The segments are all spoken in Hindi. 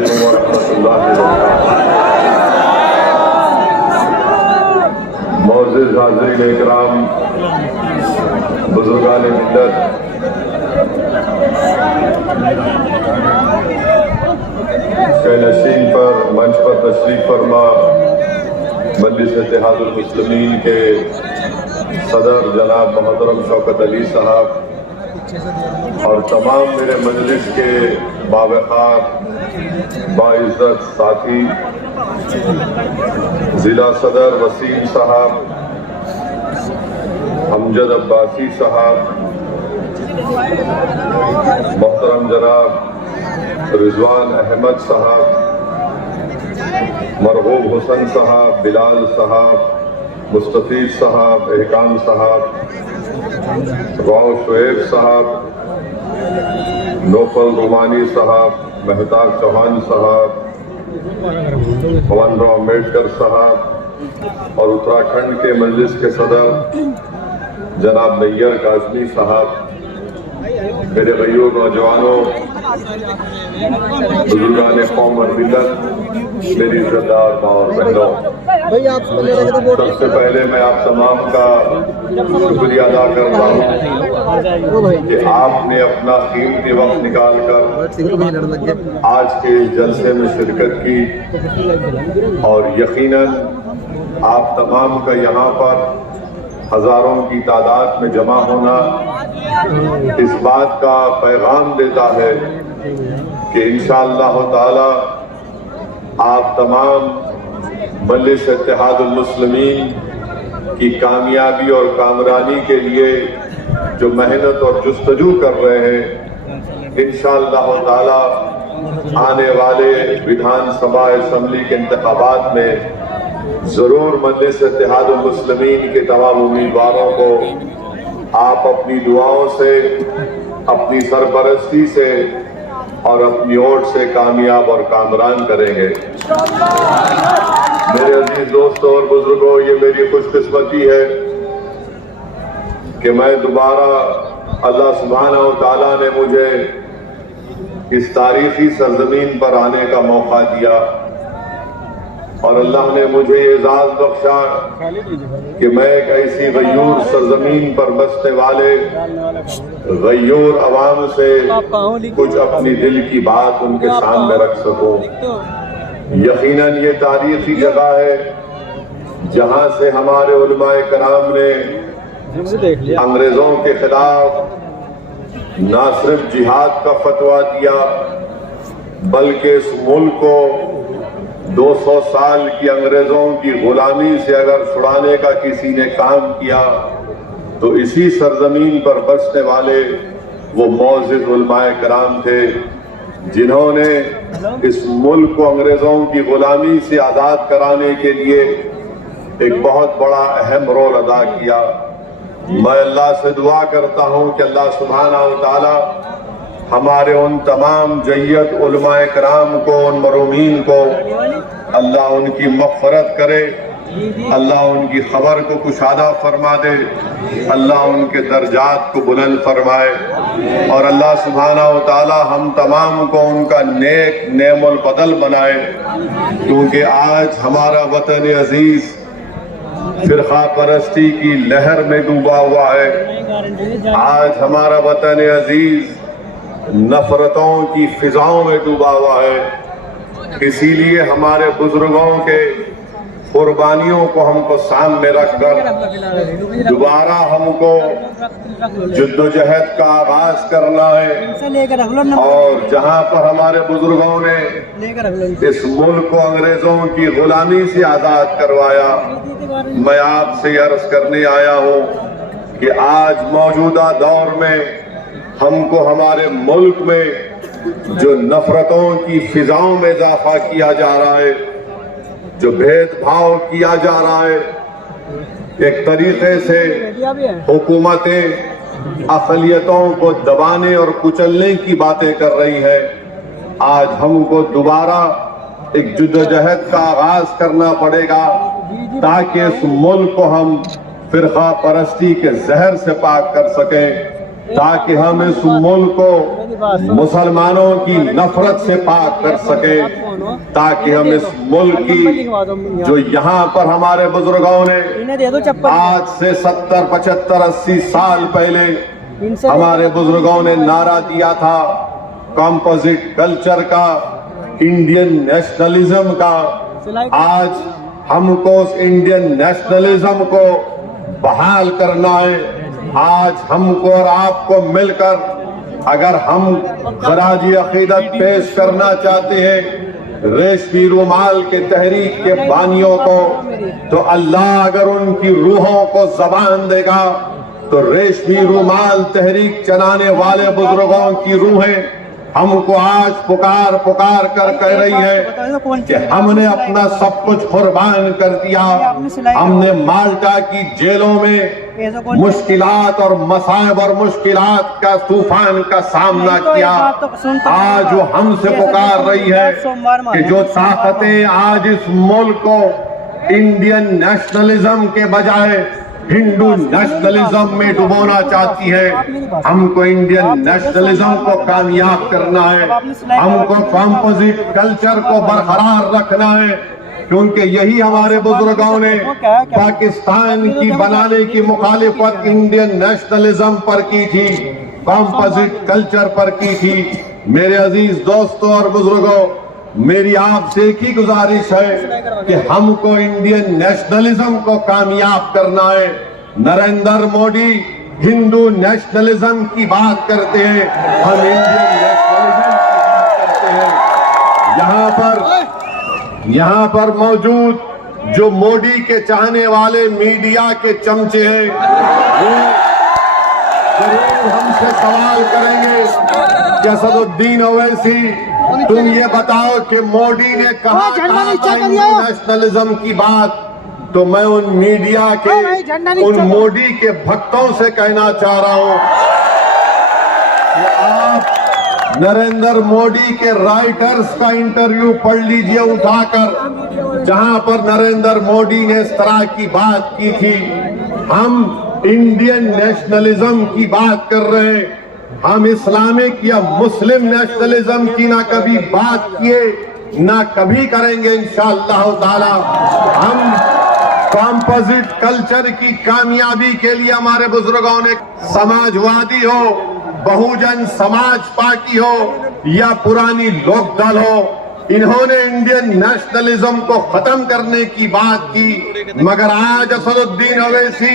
अलैकुम व रहमतुल्लाहि व बरकातुहू। मोअज़्ज़िज़ हाज़िरीन इकराम, बुज़ुर्गान मिल्लत, नशीन पर मंच पर तशरीफ फरमा मजलिस इत्तेहादुल मुस्लिमीन के सदर जनाब मोहतरम शौकत अली साहब और तमाम मेरे मजलिस के बावक़ार बाइज़्ज़त साथी, ज़िला सदर वसीम साहब, अमजद अब्बासी साहब, मोहतरम जनाब रिजवान अहमद साहब, मरहूब हुसन साहब, बिलाल साहब, मुस्तफ़ीज़ साहब, एहकाम साहब, राव शुएब साहब, नौफल रुमानी साहब, मेहताब चौहान साहब, पवन राव अम्बेडकर साहब और उत्तराखंड के मजलिस के सदर जनाब नैयर काज़मी साहब, मेरे गयूर नौजवानों, बुजुर्गान कौम और मिल्लत, मेरी इज़्ज़तदार माँ और बहनों, सबसे पहले मैं आप तमाम का शुक्रिया अदा करता हूँ कि आपने अपना कीमती वक्त निकाल कर आज के इस जलसे में शिरकत की और यकीनन आप तमाम का यहाँ पर हजारों की तादाद में जमा होना इस बात का पैगाम देता है कि इंशाअल्लाह ताला आप तमाम मजलिस इत्तेहादुल मुस्लिमीन की कामयाबी और कामरानी के लिए जो मेहनत और जुस्तजू कर रहे हैं, इंशाअल्लाह ताला आने वाले विधानसभा असम्बली के इंतखाबात में जरूर मजलिस इत्तेहादुल मुस्लिमीन के तमाम उम्मीदवारों को आप अपनी दुआओं से, अपनी सरपरस्ती से और अपनी ओट से कामयाब और कामरान करेंगे। मेरे अजीज दोस्तों और बुजुर्गों, ये मेरी खुशकिस्मती है कि मैं दोबारा अल्लाह सुब्हानहू व तआला ने मुझे इस तारीखी सरजमीन पर आने का मौका दिया और अल्लाह ने मुझे ये एजाज बख्शा कि मैं एक ऐसी गयूर सरजमीन पर बसने वाले गयूर अवाम से कुछ अपनी दिल की बात उनके सामने रख सकूं। यकीनन ये तारीखी जगह है जहां से हमारे उलमाए कराम ने अंग्रेजों के खिलाफ न सिर्फ जिहाद का फतवा दिया बल्कि इस मुल्क को 200 साल की अंग्रेजों की गुलामी से अगर छुड़ाने का किसी ने काम किया तो इसी सरजमीन पर बसने वाले वो मोअज़्ज़िज़ उलमाए कराम थे जिन्होंने इस मुल्क को अंग्रेजों की गुलामी से आज़ाद कराने के लिए एक बहुत बड़ा अहम रोल अदा किया। मैं अल्लाह से दुआ करता हूँ कि अल्लाह सुब्हानहू व तआला हमारे उन तमाम जय्यत उलमाए कराम को, उन मरूमीन को अल्लाह उनकी मग़फ़िरत करे, अल्लाह उनकी खबर को कुशादा फरमा दे, अल्लाह उनके दर्जात को बुलंद फरमाए और अल्लाह सुब्हानहू व तआला हम तमाम को उनका नेक नेमुल बदल बनाए, क्योंकि आज हमारा वतन अजीज फिरका परस्ती की लहर में डूबा हुआ है। आज हमारा वतन अजीज नफरतों की फिजाओं में डूबा हुआ है। इसीलिए हमारे बुजुर्गों के कुर्बानियों को हमको सामने रखकर दोबारा हमको जद्दोजहद का आगाज करना है और जहां पर हमारे बुजुर्गों ने इस मुल्क को अंग्रेजों की गुलामी से आजाद करवाया, मैं आपसे अर्ज करने आया हूं कि आज मौजूदा दौर में हमको हमारे मुल्क में जो नफरतों की फिजाओं में इजाफा किया जा रहा है, जो भेदभाव किया जा रहा है, एक तरीके से हुकूमतें अक़लियतों को दबाने और कुचलने की बातें कर रही है। आज हमको दोबारा एक जद्दोजहद का आगाज करना पड़ेगा ताकि इस मुल्क को हम फिरका परस्ती के जहर से पाक कर सकें। ताकि हम इस मुल्क को मुसलमानों की नफरत से पाक कर सके, ताकि हम इस मुल्क की जो यहाँ पर हमारे बुजुर्गों ने आज से 70, 75, 80 साल पहले हमारे बुजुर्गों ने नारा दिया था कॉम्पोजिट कल्चर का, इंडियन नेशनलिज्म का, आज हमको उस इंडियन नेशनलिज्म को बहाल करना है। आज हमको और आपको मिलकर अगर हम खराजी अकीदत पेश करना चाहते हैं रेशमी रुमाल के तहरीक के बानियों को, तो अल्लाह अगर उनकी रूहों को जबान देगा तो रेशमी रुमाल तहरीक चलाने वाले बुजुर्गों की रूहें हमको आज पुकार पुकार कर कह रही है कि हमने अपना सब कुछ कुर्बान कर दिया। हमने माल्टा की जेलों में मुश्किलात और मसाइब और मुश्किलात का तूफान का सामना किया। आज वो हमसे पुकार रही है कि जो ताकतें आज इस मुल्क को इंडियन नेशनलिज्म के बजाय हिंदू नेशनलिज्म में डुबोना चाहती है, हमको इंडियन नेशनलिज्म को कामयाब करना है, हमको कॉम्पोजिट कल्चर को बरकरार रखना है, क्योंकि यही हमारे बुजुर्गों ने पाकिस्तान की बनाने की मुखालिफत इंडियन नेशनलिज्म पर की थी, कॉम्पोजिट कल्चर पर की थी। मेरे अजीज दोस्तों और बुजुर्गों, मेरी आपसे एक ही गुजारिश है कि हमको इंडियन नेशनलिज्म को कामयाब करना है। नरेंद्र मोदी हिंदू नेशनलिज्म की बात करते हैं, हम इंडियन नेशनलिज्म की बात करते हैं। यहाँ पर मौजूद जो मोदी के चाहने वाले मीडिया के चमचे हैं वो जरूर हमसे सवाल करेंगे कि असदुद्दीन ओवैसी तुम ये बताओ कि मोदी ने कहा नेशनलिज्म की बात, तो मैं उन मीडिया के उन मोदी के भक्तों से कहना चाह रहा हूं कि आप नरेंद्र मोदी के राइटर्स का इंटरव्यू पढ़ लीजिए उठाकर, जहां पर नरेंद्र मोदी ने इस तरह की बात की थी। हम इंडियन नेशनलिज्म की बात कर रहे हैं, हम इस्लामिक या मुस्लिम नेशनलिज्म की ना कभी बात किए ना कभी करेंगे इंशाअल्लाह ताला। हम कॉम्पोजिट कल्चर की कामयाबी के लिए हमारे बुजुर्गों ने समाजवादी हो, बहुजन समाज पार्टी हो या पुरानी लोकदल हो, इन्होंने इंडियन नेशनलिज्म को खत्म करने की बात की, मगर आज असदुद्दीन ओवैसी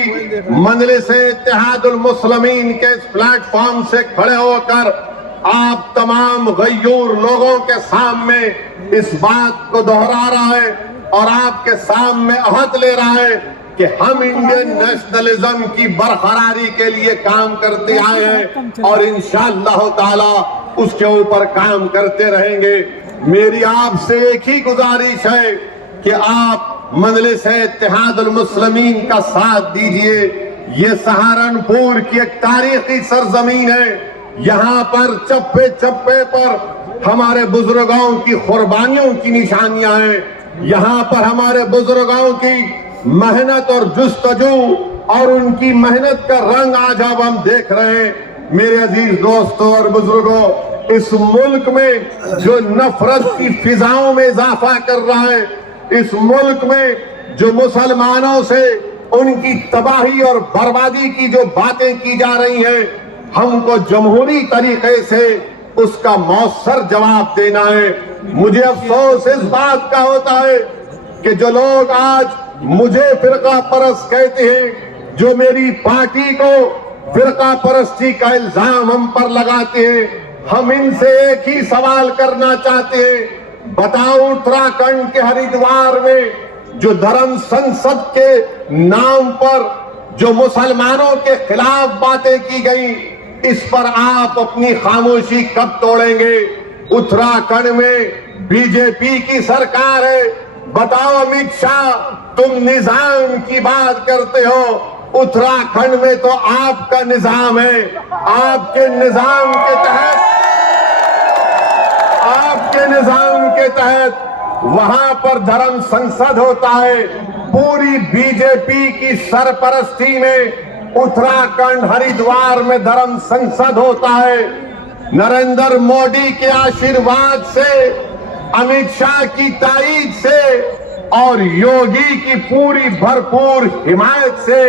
मजलिस-ए-इत्तेहादुल मुस्लिमीन के इस प्लेटफॉर्म से खड़े होकर आप तमाम गयूर लोगों के सामने इस बात को दोहरा रहा है और आपके सामने अहद ले रहा है कि हम इंडियन नेशनलिज्म की बरकरारी के लिए काम करते आए हैं और इंशाअल्लाह ताला उसके ऊपर काम करते रहेंगे। मेरी आपसे एक ही गुजारिश है कि आप मजलिस-ए-इत्तेहादुल मुस्लिमीन का साथ दीजिए। ये सहारनपुर की एक तारीखी सरजमीन है, यहाँ पर चप्पे चप्पे पर हमारे बुजुर्गों की कुर्बानियों की निशानियां हैं, यहाँ पर हमारे बुजुर्गों की मेहनत और जुस्तजू और उनकी मेहनत का रंग आज अब हम देख रहे हैं। मेरे अजीज दोस्तों और बुजुर्गों, इस मुल्क में जो नफरत की फिजाओं में इजाफा कर रहा है, इस मुल्क में जो मुसलमानों से उनकी तबाही और बर्बादी की जो बातें की जा रही हैं, हमको जमहूरी तरीके से उसका मौसर जवाब देना है। मुझे अफसोस इस बात का होता है कि जो लोग आज मुझे फिरका परस्त कहते हैं, जो मेरी पार्टी को फिरका परस्ती का इल्जाम हम पर लगाते हैं, हम इनसे एक ही सवाल करना चाहते हैं। बताओ, उत्तराखंड के हरिद्वार में जो धर्म संसद के नाम पर जो मुसलमानों के खिलाफ बातें की गई, इस पर आप अपनी खामोशी कब तोड़ेंगे? उत्तराखंड में बीजेपी की सरकार है। बताओ अमित शाह, तुम निजाम की बात करते हो, उत्तराखंड में तो आपका निजाम है। आपके निजाम के तहत वहां पर धर्म संसद होता है। पूरी बीजेपी की सरपरस्ती में उत्तराखंड हरिद्वार में धर्म संसद होता है। नरेंद्र मोदी के आशीर्वाद से, अमित शाह की ताईद से और योगी की पूरी भरपूर हिमायत से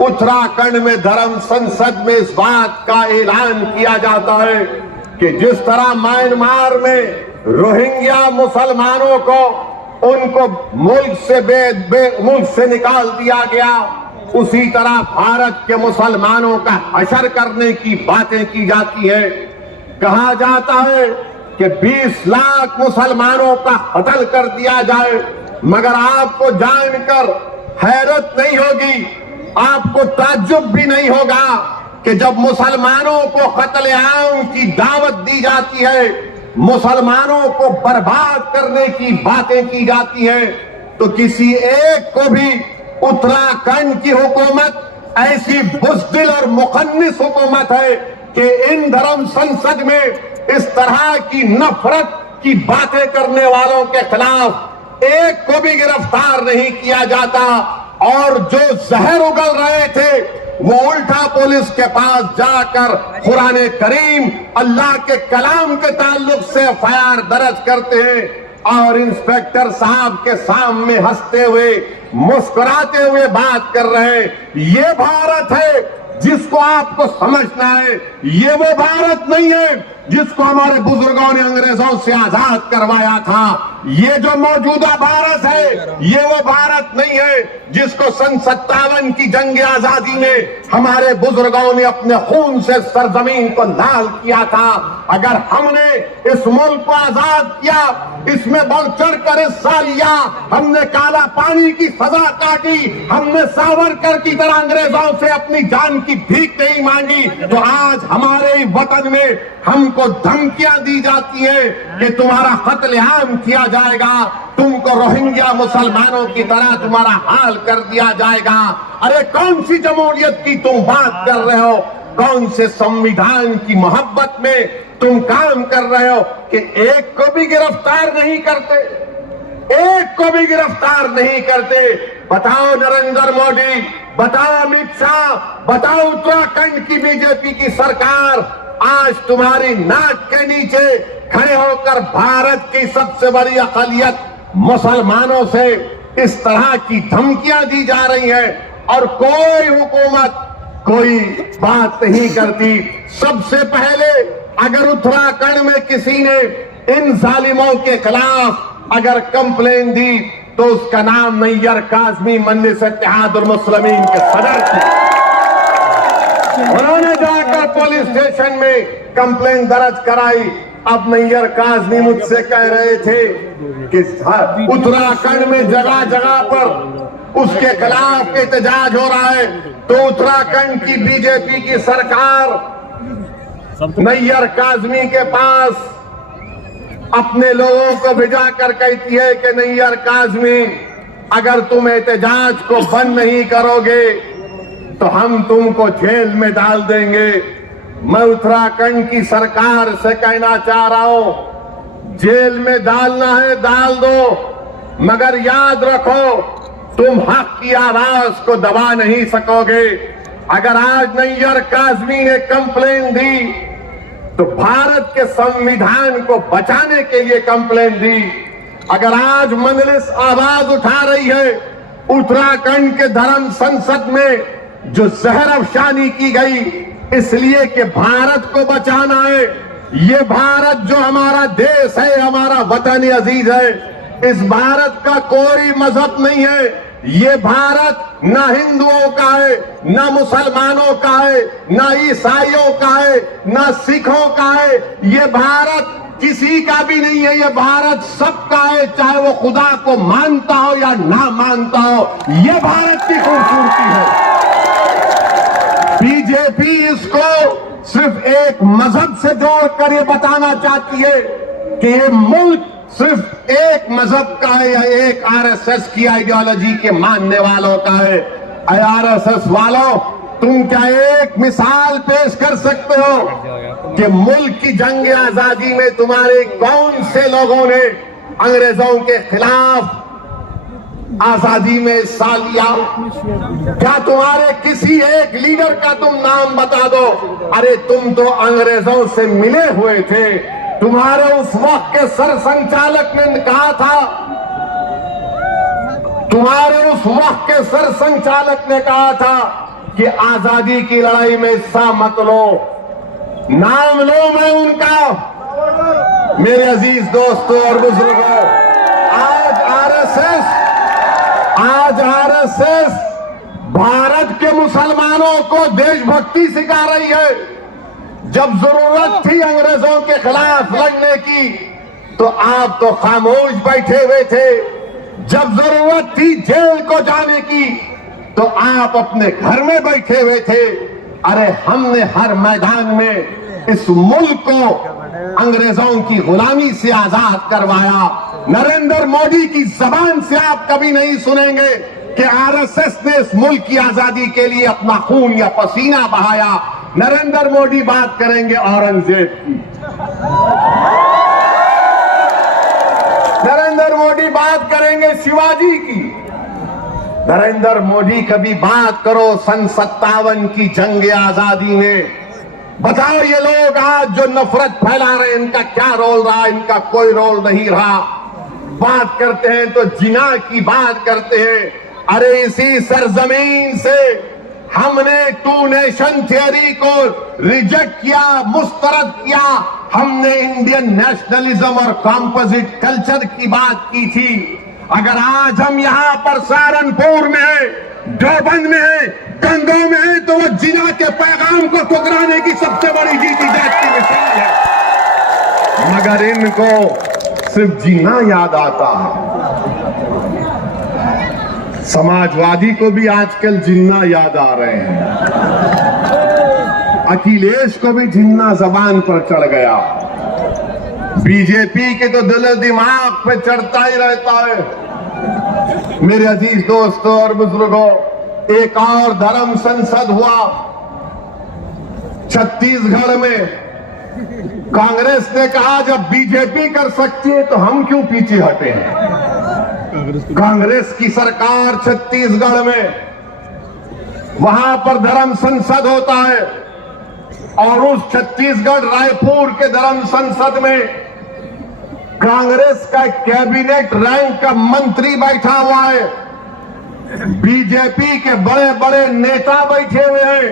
उत्तराखंड में धर्म संसद में इस बात का ऐलान किया जाता है कि जिस तरह म्यांमार में रोहिंग्या मुसलमानों को उनको मुल्क से निकाल दिया गया, उसी तरह भारत के मुसलमानों का हशर करने की बातें की जाती है। कहा जाता है कि 20 लाख मुसलमानों का कत्ल कर दिया जाए, मगर आपको जानकर हैरत नहीं होगी, आपको ताज्जुब भी नहीं होगा कि जब मुसलमानों को कत्लेआम की दावत दी जाती है, मुसलमानों को बर्बाद करने की बातें की जाती हैं, तो किसी एक को भी उत्तराखंड की हुकूमत ऐसी बुज़दिल और मुखन्निस हुकूमत है कि इन धर्म संसद में इस तरह की नफरत की बातें करने वालों के खिलाफ एक को भी गिरफ्तार नहीं किया जाता। और जो जहर उगल रहे थे वो उल्टा पुलिस के पास जाकर कुरान करीम अल्लाह के कलाम के ताल्लुक से एफआईआर दर्ज करते हैं और इंस्पेक्टर साहब के सामने हंसते हुए मुस्कुराते हुए बात कर रहे हैं। ये भारत है जिसको आपको समझना है, ये वो भारत नहीं है जिसको हमारे बुजुर्गों ने अंग्रेजों से आजाद करवाया था। ये जो मौजूदा भारत है ये वो भारत नहीं है जिसको सन 57 की जंग आजादी में हमारे बुजुर्गों ने अपने खून से सरजमीन को लाल किया था। अगर हमने इस मुल्क को आजाद किया, इसमें बढ़ चढ़ कर हिस्सा लिया, हमने काला पानी की सजा काटी, हमने सावरकर की तरह अंग्रेजों से अपनी जान की भीख नहीं मांगी, तो आज हमारे वतन में हमको धमकियां दी जाती है कि तुम्हारा कत्लेआम किया जाएगा, तुमको रोहिंग्या मुसलमानों की तरह तुम्हारा हाल कर दिया जाएगा। अरे कौन सी जमहूरियत की तुम बात कर रहे हो? कौन से संविधान की मोहब्बत में तुम काम कर रहे हो कि एक को भी गिरफ्तार नहीं करते, एक को भी गिरफ्तार नहीं करते? बताओ नरेंद्र मोदी, बताओ अमित शाह, बताओ उत्तराखंड की बीजेपी की सरकार, आज तुम्हारी नाक के नीचे खड़े होकर भारत की सबसे बड़ी अक़लियत मुसलमानों से इस तरह की धमकियां दी जा रही है और कोई हुकूमत कोई बात नहीं करती। सबसे पहले अगर उत्तराखंड में किसी ने इन जालिमों के खिलाफ अगर कंप्लेन दी तो उसका नाम नैयर काज़मी मजलिस इत्तेहादुल मुस्लिमीन के सदर थे। उन्होंने जाकर पुलिस स्टेशन में कंप्लेन दर्ज कराई। अब नैयर काज़मी मुझसे कह रहे थे कि उत्तराखंड में जगह जगह पर उसके खिलाफ एहतजाज हो रहा है, तो उत्तराखंड की बीजेपी की सरकार नैयर काज़मी के पास अपने लोगों को भिजा कर कहती है कि नैयर काज़मी, अगर तुम एहतजाज को बंद नहीं करोगे तो हम तुमको जेल में डाल देंगे। मैं उत्तराखंड की सरकार से कहना चाह रहा हूं, जेल में डालना है डाल दो, मगर याद रखो तुम हक की आवाज को दबा नहीं सकोगे। अगर आज नैयर काज़मी ने कंप्लेन दी तो भारत के संविधान को बचाने के लिए कंप्लेन दी। अगर आज मजलिस आवाज उठा रही है उत्तराखंड के धर्म संसद में जो जहर अफशानी की गई इसलिए कि भारत को बचाना है, ये भारत जो हमारा देश है, हमारा वतन अजीज है, इस भारत का कोई मजहब नहीं है। ये भारत ना हिंदुओं का है, ना मुसलमानों का है, ना ईसाइयों का है, ना सिखों का है। ये भारत किसी का भी नहीं है, ये भारत सबका है, चाहे वो खुदा को मानता हो या ना मानता हो। ये भारत की खूबसूरती है। बीजेपी इसको सिर्फ एक मजहब से जोड़कर ये बताना चाहती है कि ये मुल्क सिर्फ एक मजहब का है या एक आरएसएस की आइडियोलॉजी के मानने वालों का है। आरएसएस वालों, तुम क्या एक मिसाल पेश कर सकते हो कि मुल्क की जंग आजादी में तुम्हारे कौन से लोगों ने अंग्रेजों के खिलाफ आजादी में हिस्सा लिया? क्या तुम्हारे किसी एक लीडर का तुम नाम बता दो? अरे तुम तो अंग्रेजों से मिले हुए थे। तुम्हारे उस वक्त के सरसंघचालक ने कहा था, तुम्हारे उस वक्त के सरसंघचालक ने कहा था कि आजादी की लड़ाई में हिस्सा मत लो। नाम लो मैं उनका। मेरे अजीज दोस्तों और बुजुर्गों, आज आरएसएस भारत के मुसलमानों को देशभक्ति सिखा रही है। जब जरूरत थी अंग्रेजों के खिलाफ लड़ने की तो आप तो खामोश बैठे हुए थे। जब जरूरत थी जेल को जाने की तो आप अपने घर में बैठे हुए थे। अरे हमने हर मैदान में इस मुल्क को अंग्रेजों की गुलामी से आजाद करवाया। नरेंद्र मोदी की जबान से आप कभी नहीं सुनेंगे कि आरएसएस ने इस मुल्क की आजादी के लिए अपना खून या पसीना बहाया। नरेंद्र मोदी बात करेंगे औरंगजेब की, नरेंद्र मोदी बात करेंगे शिवाजी की। नरेंद्र मोदी कभी बात करो सन 57 की जंग आजादी में। बताओ ये लोग आज जो नफरत फैला रहे हैं इनका क्या रोल रहा? इनका कोई रोल नहीं रहा। बात करते हैं तो जिना की बात करते हैं। अरे इसी सरजमीन से हमने टू नेशन थियरी को रिजेक्ट किया, मुस्तरद किया। हमने इंडियन नेशनलिज्म और कॉम्पोजिट कल्चर की बात की थी। अगर आज हम यहां पर सहारनपुर में है, देवबंद में है, गंगों में है, तो वो जिना के पैगाम को ठुकराने की सबसे बड़ी जीती जाती मिसाल है। मगर इनको सिर्फ जीना याद आता है। समाजवादी को भी आजकल जिन्ना याद आ रहे हैं। अखिलेश को भी जिन्ना जबान पर चढ़ गया। बीजेपी के तो दिल दिमाग पे चढ़ता ही रहता है। मेरे अजीज दोस्तों और बुजुर्गों, एक और धर्म संसद हुआ छत्तीसगढ़ में। कांग्रेस ने कहा जब बीजेपी कर सकती है तो हम क्यों पीछे हटे हैं। कांग्रेस की सरकार छत्तीसगढ़ में, वहां पर धर्म संसद होता है और उस छत्तीसगढ़ रायपुर के धर्म संसद में कांग्रेस का कैबिनेट रैंक का मंत्री बैठा हुआ है। बीजेपी के बड़े बड़े नेता बैठे हुए हैं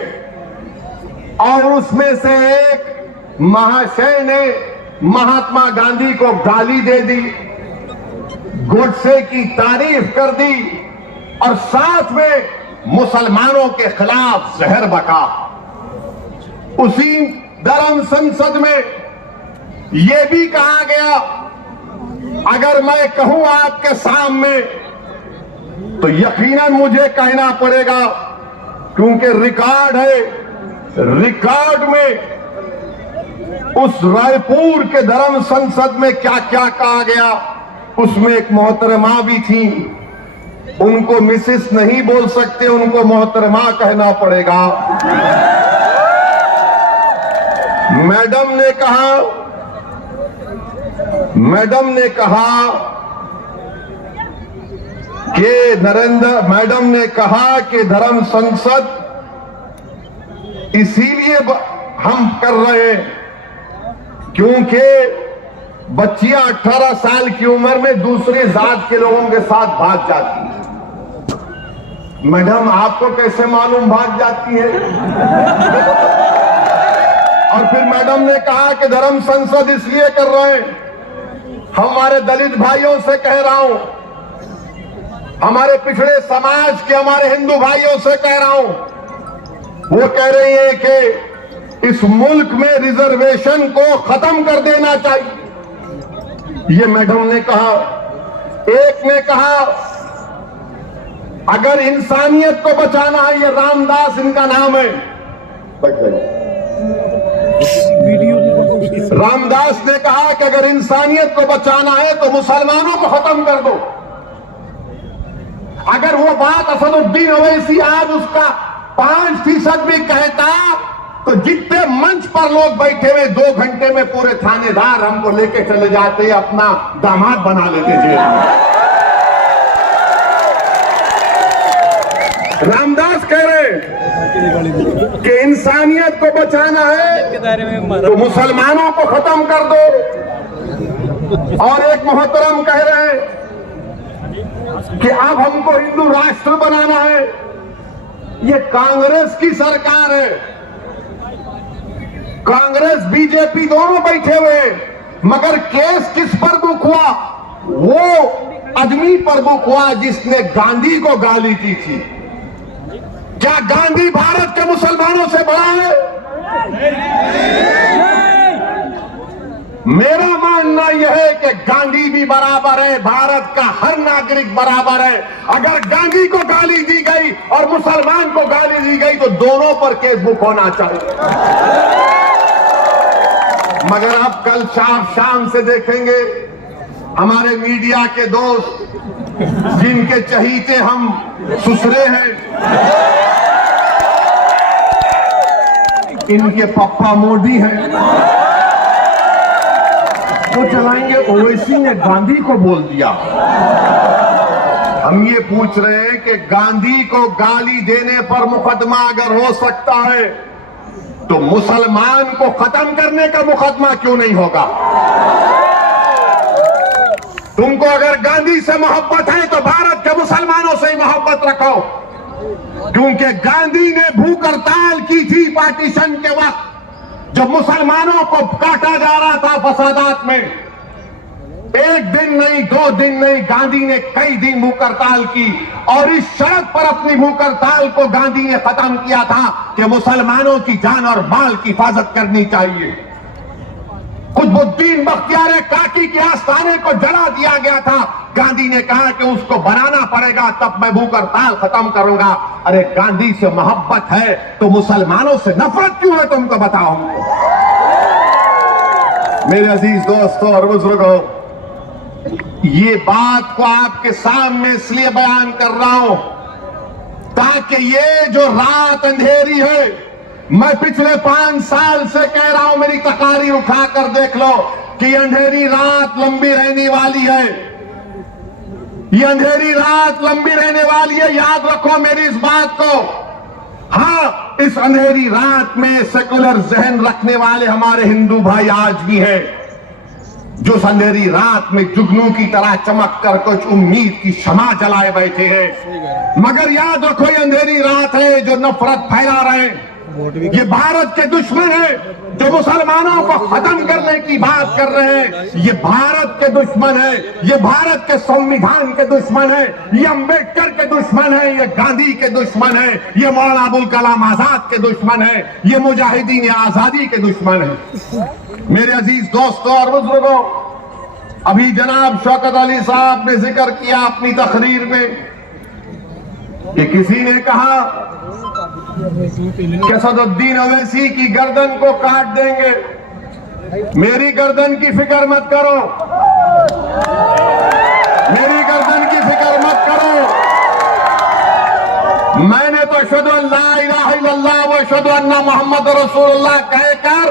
और उसमें से एक महाशय ने महात्मा गांधी को गाली दे दी, गोडसे की तारीफ कर दी और साथ में मुसलमानों के खिलाफ जहर बका। उसी धर्म संसद में यह भी कहा गया, अगर मैं कहूं आपके सामने तो यकीनन मुझे कहना पड़ेगा क्योंकि रिकॉर्ड है। रिकॉर्ड में उस रायपुर के धर्म संसद में क्या क्या कहा गया, उसमें एक मोहतरमा भी थी। उनको मिसेस नहीं बोल सकते, उनको मोहतरमा कहना पड़ेगा। मैडम ने कहा कि धर्म संसद इसीलिए हम कर रहे हैं क्योंकि बच्चियां 18 साल की उम्र में दूसरी जात के लोगों के साथ भाग जाती है। मैडम आपको कैसे मालूम भाग जाती है? और फिर मैडम ने कहा कि धर्म संसद इसलिए कर रहे हैं, हमारे दलित भाइयों से कह रहा हूं, हमारे पिछड़े समाज के हमारे हिंदू भाइयों से कह रहा हूं, वो कह रही है कि इस मुल्क में रिजर्वेशन को खत्म कर देना चाहिए। ये मैडम ने कहा। एक ने कहा अगर इंसानियत को बचाना है, ये रामदास इनका नाम है, रामदास ने कहा कि अगर इंसानियत को बचाना है तो मुसलमानों को खत्म कर दो। अगर वो बात असदुद्दीन ओवैसी आज उसका 5% भी कहता तो जितने मंच पर लोग बैठे हुए 2 घंटे में पूरे थानेदार हमको लेके चले जाते, अपना दामाद बना लेते जेल में। रामदास कह रहे कि इंसानियत को बचाना है तो मुसलमानों को खत्म कर दो। और एक मोहतरम कह रहे हैं कि अब हमको हिंदू राष्ट्र बनाना है। ये कांग्रेस की सरकार है, कांग्रेस बीजेपी दोनों बैठे हुए, मगर केस किस पर बुक हुआ? वो आदमी पर बुक हुआ जिसने गांधी को गाली दी थी। क्या गांधी भारत के मुसलमानों से बड़ा है? मेरा मानना यह है कि गांधी भी बराबर है, भारत का हर नागरिक बराबर है। अगर गांधी को गाली दी गई और मुसलमान को गाली दी गई तो दोनों पर केस बुक होना चाहिए। मगर अब कल शाम से देखेंगे हमारे मीडिया के दोस्त जिनके चहीते हम सुसरे हैं, इनके पप्पा मोदी हैं, वो चलाएंगे ओवैसी ने गांधी को बोल दिया। हम ये पूछ रहे हैं कि गांधी को गाली देने पर मुकदमा अगर हो सकता है तो मुसलमान को खत्म करने का मुकदमा क्यों नहीं होगा? तुमको अगर गांधी से मोहब्बत है तो भारत के मुसलमानों से ही मोहब्बत रखो, क्योंकि गांधी ने भूख हड़ताल की थी पार्टीशन के वक्त, जब मुसलमानों को काटा जा रहा था फसादात में। एक दिन नहीं, 2 दिन नहीं, गांधी ने कई दिन भूख हड़ताल की और इस शर्त पर अपनी भूख हड़ताल को गांधी ने खत्म किया था कि मुसलमानों की जान और माल की हिफाजत करनी चाहिए। कुतुबुद्दीन बख्तियार काकी के आस्थाने को जला दिया गया था, गांधी ने कहा कि उसको बनाना पड़ेगा तब मैं भूख हड़ताल खत्म करूंगा। अरे गांधी से मोहब्बत है तो मुसलमानों से नफरत क्यों है? तुमको बताओ। मेरे अजीज दोस्तों और बुजुर्गों, ये बात को आपके सामने इसलिए बयान कर रहा हूं ताकि ये जो रात अंधेरी है, मैं पिछले 5 साल से कह रहा हूं, मेरी तकारीर उठाकर देख लो कि अंधेरी रात लंबी रहने वाली है। ये अंधेरी रात लंबी रहने वाली है, याद रखो मेरी इस बात को। हाँ, इस अंधेरी रात में सेकुलर जहन रखने वाले हमारे हिंदू भाई आज भी हैं, जो अंधेरी रात में जुगनू की तरह चमक कर कुछ उम्मीद की शमा जलाए बैठे हैं। मगर याद रखो, ये अंधेरी रात है जो नफरत फैला रहे हैं, ये भारत के दुश्मन है जो मुसलमानों को खत्म करने की बात कर रहे हैं। ये भारत के दुश्मन है, ये भारत के संविधान के दुश्मन है, ये अंबेडकर के दुश्मन है, ये गांधी के दुश्मन है, ये मौलाना अबुल कलाम आजाद के दुश्मन है, ये मुजाहिदीन आजादी के दुश्मन है। मेरे अजीज दोस्तों और बुजुर्गों, अभी जनाब शौकत अली साहब ने जिक्र किया अपनी तकरीर में कि किसी ने कहा कि असदुद्दीन ओवैसी की गर्दन को काट देंगे। मेरी गर्दन की फिक्र मत करो, मेरी गर्दन की फिक्र मत करो। मैंने तो अशहदु अल्ला इलाहा इल्लल्लाह व अशहदु अन्ना मुहम्मद रसूलुल्लाह कहकर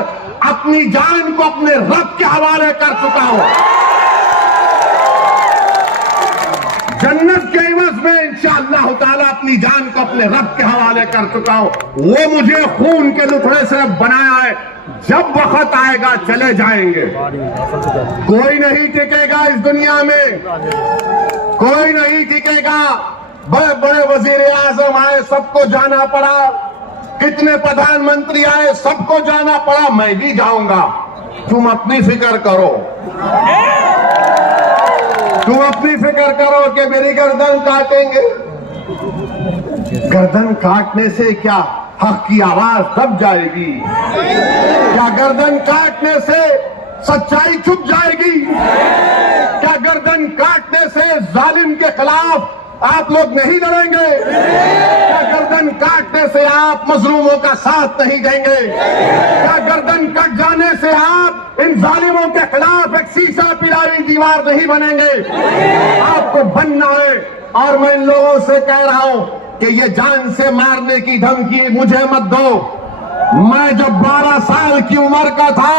अपनी जान को अपने रब के हवाले कर चुका हूं। जन्नत के इवज में इंशाअल्लाह ताला अपनी जान को अपने रब के हवाले कर चुका हूं। वो मुझे खून के लुथड़े से बनाया है, जब वक्त आएगा चले जाएंगे। कोई नहीं टिकेगा इस दुनिया में, कोई नहीं टिकेगा। बड़े बड़े वजीर आजम आए, सबको जाना पड़ा, कितने प्रधानमंत्री आए, सबको जाना पड़ा, मैं भी जाऊंगा। तुम अपनी फिक्र करो, तुम अपनी फिक्र करो कि मेरी गर्दन काटेंगे। गर्दन काटने से क्या हक की आवाज दब जाएगी? क्या गर्दन काटने से सच्चाई छुप जाएगी? क्या गर्दन काटने से जालिम के खिलाफ आप लोग नहीं लड़ेंगे? क्या गर्दन काटने से आप मजलूमों का साथ नहीं देंगे? क्या गर्दन कट जाने से आप इन जालिमों के खिलाफ एक शीशा पिलाई दीवार नहीं बनेंगे? आपको बनना है। और मैं इन लोगों से कह रहा हूं कि ये जान से मारने की धमकी मुझे मत दो। मैं जब 12 साल की उम्र का था,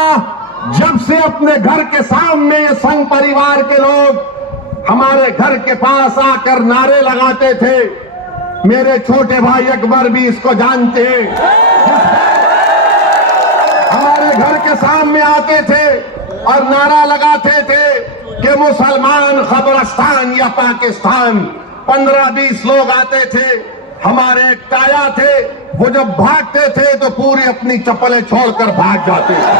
जब से अपने घर के सामने ये संघ परिवार के लोग हमारे घर के पास आकर नारे लगाते थे मेरे छोटे भाई अकबर भी इसको जानते हैं। हमारे घर के सामने आते थे और नारा लगाते थे कि मुसलमान खबरस्तान या पाकिस्तान। 15-20 लोग आते थे, हमारे एक ताया थे, वो जब भागते थे तो पूरी अपनी चप्पलें छोड़कर भाग जाते थे।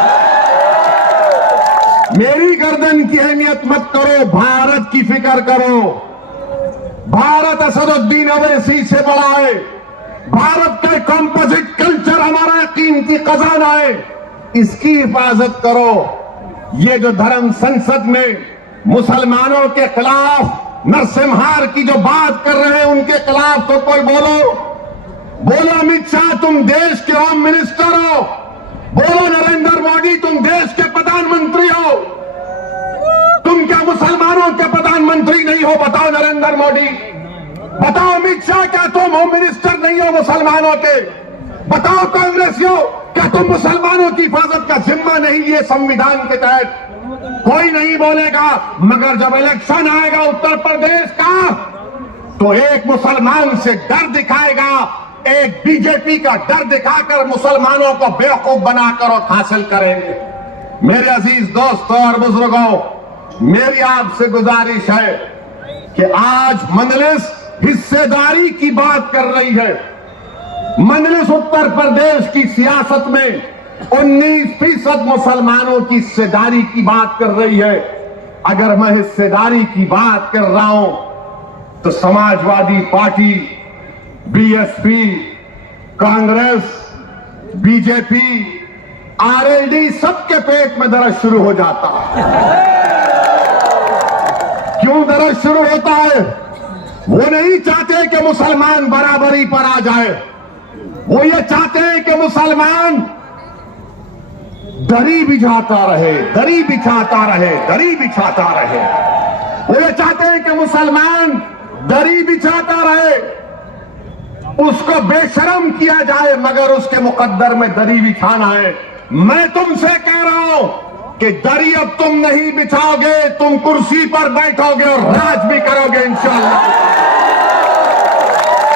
मेरी गर्दन की अहमियत मत करो, भारत की फिक्र करो। भारत असदुद्दीन अवैसी से बड़ा है। भारत का कंपोजिट कल्चर हमारा कीमती खजाना है, इसकी हिफाजत करो। ये जो धर्म संसद में मुसलमानों के खिलाफ नरसंहार की जो बात कर रहे हैं, उनके खिलाफ तो कोई बोलो अमित शाह तुम देश के होम मिनिस्टर हो, बोलो नरेंद्र मोदी तुम देश के प्रधानमंत्री हो, तुम क्या मुसलमानों के प्रधानमंत्री नहीं हो? बताओ नरेंद्र मोदी, बताओ अमित शाह, क्या तुम होम मिनिस्टर नहीं हो मुसलमानों के? बताओ कांग्रेसियों, क्या तुम मुसलमानों की हिफाजत का जिम्मा नहीं लिए संविधान के तहत? कोई नहीं बोलेगा, मगर जब इलेक्शन आएगा उत्तर प्रदेश का तो एक मुसलमान से डर दिखाएगा, एक बीजेपी का डर दिखाकर मुसलमानों को बेवकूफ बनाकर और हासिल करेंगे। मेरे अजीज दोस्तों और बुजुर्गों, मेरी आपसे गुजारिश है कि आज मजलिस हिस्सेदारी की बात कर रही है। मजलिस उत्तर प्रदेश की सियासत में 19% मुसलमानों की हिस्सेदारी की बात कर रही है। अगर मैं हिस्सेदारी की बात कर रहा हूं तो Samajwadi party, BSP, Congress, BJP, RLD सबके पेट में दर्द शुरू हो जाता है। क्यों दर्द शुरू होता है? वो नहीं चाहते कि मुसलमान बराबरी पर आ जाए, वो ये चाहते हैं कि मुसलमान दरी बिछाता रहे, दरी बिछाता रहे, दरी बिछाता रहे। वो ये चाहते हैं कि मुसलमान दरी बिछाता रहे, उसको बेशर्म किया जाए, मगर उसके मुकद्दर में दरी बिछाना है। मैं तुमसे कह रहा हूं कि दरी अब तुम नहीं बिछाओगे, तुम कुर्सी पर बैठोगे और राज भी करोगे इंशाअल्लाह।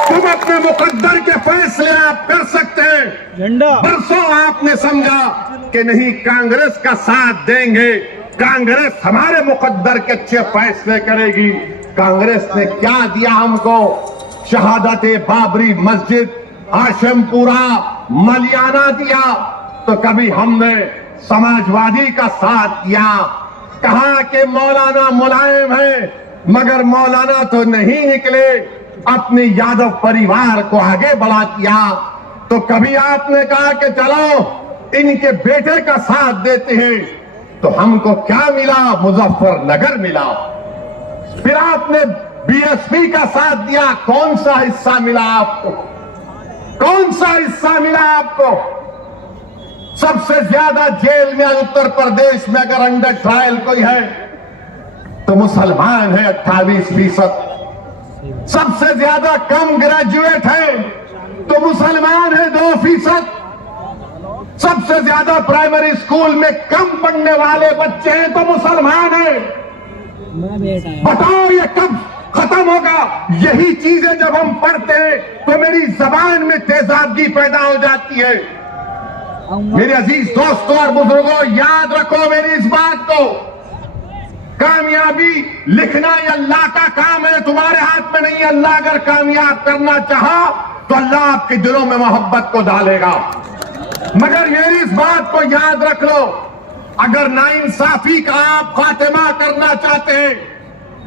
तुम अपने मुकद्दर के फैसले आप कर सकते हैं। बरसों आपने समझा कि नहीं कांग्रेस का साथ देंगे, कांग्रेस हमारे मुकद्दर के अच्छे फैसले करेगी। कांग्रेस ने क्या दिया हमको? शहादत बाबरी मस्जिद, हाशिमपुरा, मलियाना दिया। तो कभी हमने समाजवादी का साथ दिया, कहा कि मौलाना मुलायम है, मगर मौलाना तो नहीं निकले, अपने यादव परिवार को आगे बढ़ा दिया। तो कभी आपने कहा कि चलो इनके बेटे का साथ देते हैं, तो हमको क्या मिला? मुजफ्फरनगर मिला। फिर आपने बीएसपी का साथ दिया, कौन सा हिस्सा मिला आपको? कौन सा हिस्सा मिला आपको? सबसे ज्यादा जेल में उत्तर प्रदेश में अगर अंडर ट्रायल कोई है तो मुसलमान है 28%। सबसे ज्यादा कम ग्रेजुएट है तो मुसलमान है 2%। सबसे ज्यादा प्राइमरी स्कूल में कम पढ़ने वाले बच्चे हैं तो मुसलमान है। बताओ ये कब खत्म होगा? यही चीजें जब हम पढ़ते हैं तो मेरी जबान में तेजाबी पैदा हो जाती है। मेरे अजीज दोस्तों और बुजुर्गों, याद रखो मेरी इस बात को, कामयाबी लिखना ये अल्लाह का काम है, तुम्हारे हाथ में नहीं। अल्लाह अगर कामयाब करना चाहा तो अल्लाह आपके दिलों में मोहब्बत को डालेगा। मगर मेरी इस बात को याद रख लो, अगर नाइंसाफी का आप खात्मा करना चाहते हैं,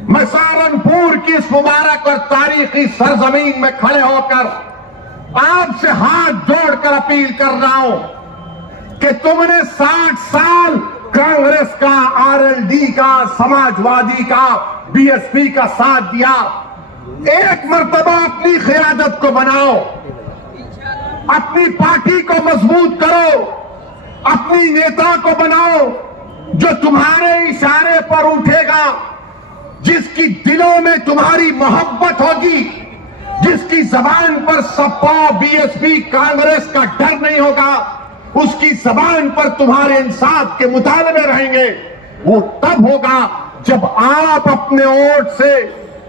मैं सहारनपुर की इस मुबारक और तारीखी सरजमीन में खड़े होकर आपसे हाथ जोड़कर अपील कर रहा हूं कि तुमने 60 साल कांग्रेस का, आरएलडी का, समाजवादी का, बीएसपी का साथ दिया। एक मर्तबा अपनी क़यादत को बनाओ, अपनी पार्टी को मजबूत करो, अपनी नेता को बनाओ जो तुम्हारे इशारे पर उठेगा, जिसकी दिलों में तुम्हारी मोहब्बत होगी, जिसकी जबान पर सपा, बीएसपी, कांग्रेस का डर नहीं होगा, उसकी जबान पर तुम्हारे इंसाफ के मुतालबे रहेंगे। वो तब होगा जब आप अपने वोट से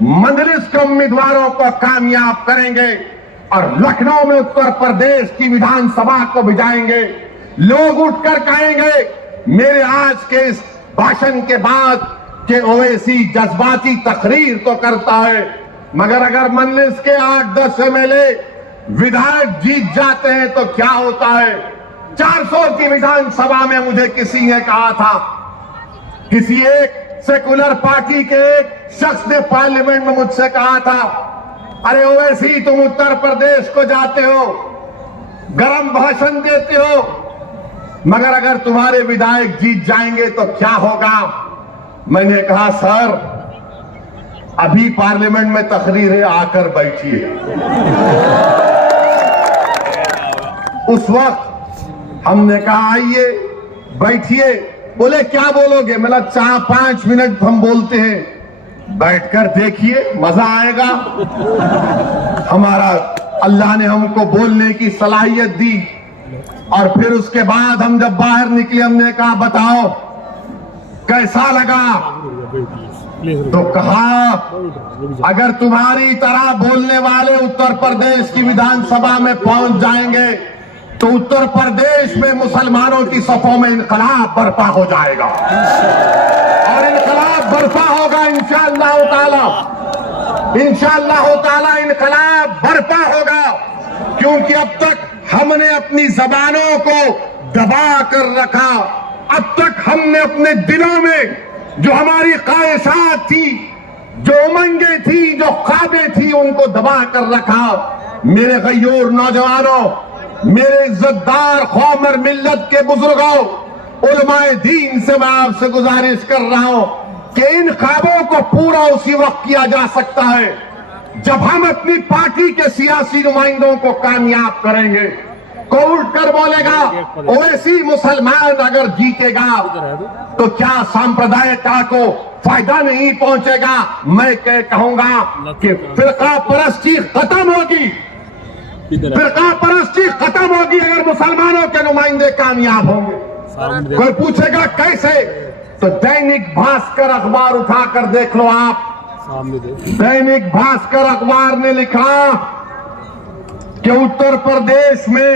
मजलिस के उम्मीदवारों को कामयाब करेंगे और लखनऊ में उत्तर प्रदेश की विधानसभा को भिजाएंगे। लोग उठकर कहेंगे मेरे आज के इस भाषण के बाद कि ओवैसी जज्बाती तकरीर तो करता है, मगर अगर मजलिस के 8-10 एमएलए विधायक जीत जाते हैं तो क्या होता है। 400 की विधानसभा में मुझे किसी ने कहा था, किसी एक सेकुलर पार्टी के एक शख्स ने पार्लियामेंट में मुझसे कहा था, अरे ओवैसी तुम उत्तर प्रदेश को जाते हो, गरम भाषण देते हो, मगर अगर तुम्हारे विधायक जीत जाएंगे तो क्या होगा। मैंने कहा सर अभी पार्लियामेंट में तकरीर है, आकर बैठिए। उस वक्त हमने कहा आइए बैठिए। बोले क्या बोलोगे। मैंने 4-5 मिनट हम बोलते हैं, बैठकर देखिए मजा आएगा। हमारा अल्लाह ने हमको बोलने की सलाहियत दी और फिर उसके बाद हम जब बाहर निकले हमने कहा बताओ कैसा लगा। तो कहा अगर तुम्हारी तरह बोलने वाले उत्तर प्रदेश की विधानसभा में पहुंच जाएंगे तो उत्तर प्रदेश में मुसलमानों की सफों में इनकलाब बर्पा हो जाएगा और इनकलाब बर्पा होगा इंशाअल्लाह ताला। इंशाअल्लाह ताला इनकलाब बर्पा होगा, क्योंकि अब तक हमने अपनी जबानों को दबा कर रखा। अब तक हमने अपने दिलों में जो हमारी ख्वाहिशात थी, जो उमंगें थी, जो ख्वाबें थी, उनको दबा कर रखा। मेरे गयूर नौजवानों, मेरे इज्जतदार कौम और मिल्लत के बुजुर्गों, उलमाए दीन से मैं आपसे गुजारिश कर रहा हूं कि इन ख्वाबों को पूरा उसी वक्त किया जा सकता है जब हम अपनी पार्टी के सियासी नुमाइंदों को कामयाब करेंगे। कोई उठकर बोलेगा ओवैसी मुसलमान अगर जीतेगा तो क्या सांप्रदायिकता को फायदा नहीं पहुंचेगा। मैं कहूंगा कि फिरका परस्ती खत्म होगी, फिरका परस्ती खत्म होगी अगर मुसलमानों के नुमाइंदे कामयाब होंगे। कोई पूछेगा कैसे, तो दैनिक भास्कर अखबार उठाकर देख लो आप। दैनिक भास्कर अखबार ने लिखा कि उत्तर प्रदेश में